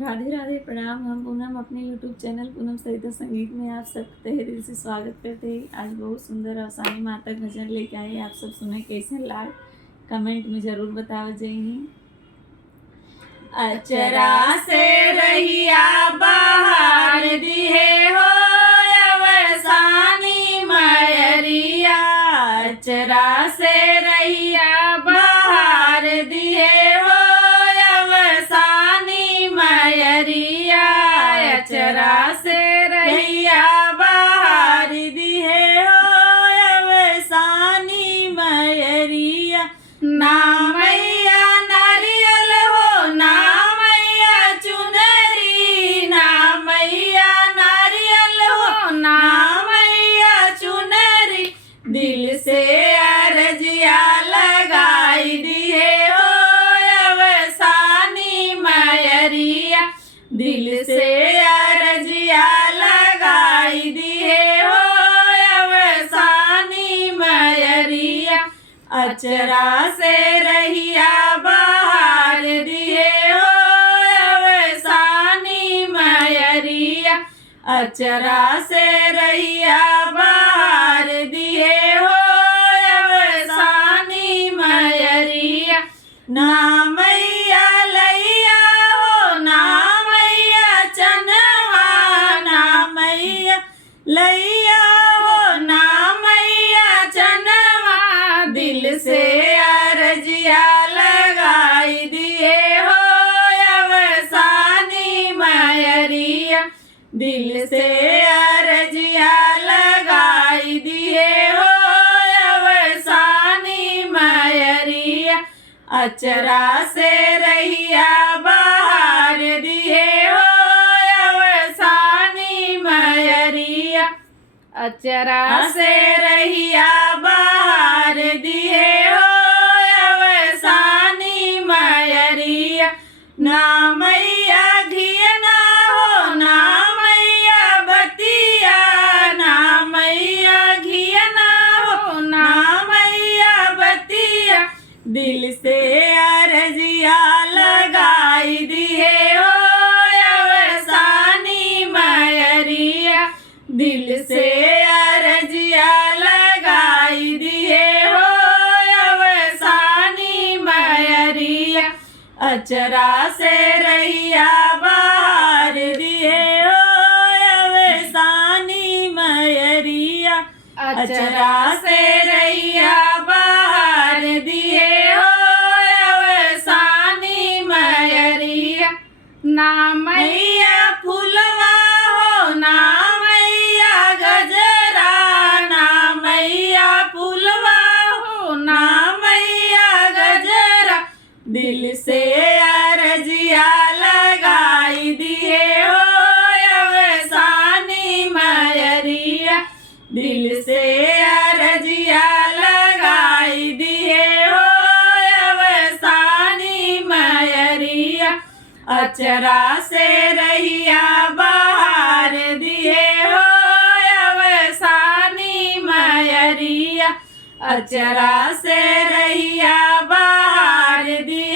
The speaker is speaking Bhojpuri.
राधे राधे प्रणाम। हम पूनम अपने यूट्यूब चैनल पूनम सरिता संगीत में आप सबका तहे दिल से स्वागत करते हैं। आज बहुत सुंदर और साईं माता भजन लेके आए। आप सब सुने कैसे लाल कमेंट में ज़रूर बताओ। जय हिंद। अचरा से रहिया बाहर दिहे हो अवसानी मयरिया, अचरा से रहिया बाहर दिहे हो अवसानी मयरिया, अचरा से रहिया बाहर दिहे हो अवसानी मयरिया। ना मैया नारियल हो ना मैया चुनरी, ना मैया नारियल हो ना मैया चुनरी, दिल से अर्जिया लगाई दिए हो अवसानी मयरिया, दिल से अर्जिया लगाई दिए हो अवसानी मयरिया। अचरा से रहिया बाहर दिए हो अवसानी मयरिया, अचरा से रहिया बाहर दिए हो अवसानी मयरिया। ना मैया लैया हो ना मैया चनवा, ना मैया लैया हो ना मैया चनवा, दिल से अर्जिया लगाई दिए हो अवसानी मयरिया, दिल से अर्जिया लगाई दिए हो अवसानी मयरिया। अचरा से रहिया बाहर दिए हो अवसानी मयरिया, अचरा से रहिया बाहर दिए हो अवसानी मयरिया। ना मैया घियना हो ना मैया बतिया, ना मैया घियना हो ना मैया बतिया, दिल से अर्जिया लगाई दिए हो अवसानी मयरिया, दिल से अर्जिया लगाई दिए हो अवसानी मयरिया। अचरा से रहिया बाहर दिए हो अवसानी मयरिया, अचरा से रहिया बाहर दिए हो अवसानी मयरिया। ना मैया फुलवा हो ना मैया गजरा, ना मैया फुलवा हो ना मैया गजरा, दिल से अर्जिया लगाई दिए हो अवसानी मयरिया, दिल से अर्जिया लगाई दिए हो अवसानी मयरिया। अचरा से रहिया बाहर दिए हो अवसानी मयरिया, अचरा से रहिया बाहर दिए